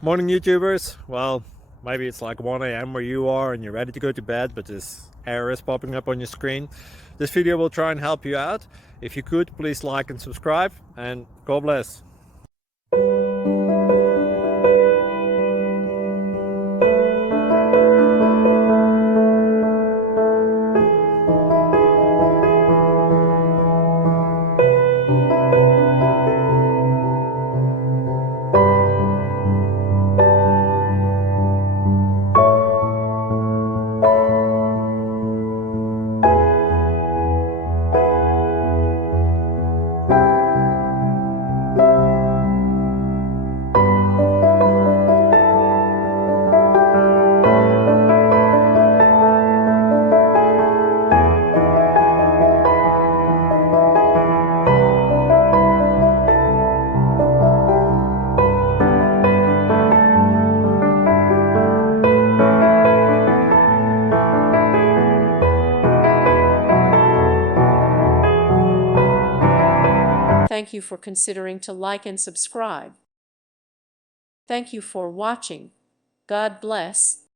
Morning YouTubers. Well, maybe it's like 1 a.m. where you are and you're ready to go to bed, but this error is popping up on your screen. This video will try and help you out. If you could, please like and subscribe, and God bless. Thank you for considering to like and subscribe. Thank you for watching. God bless.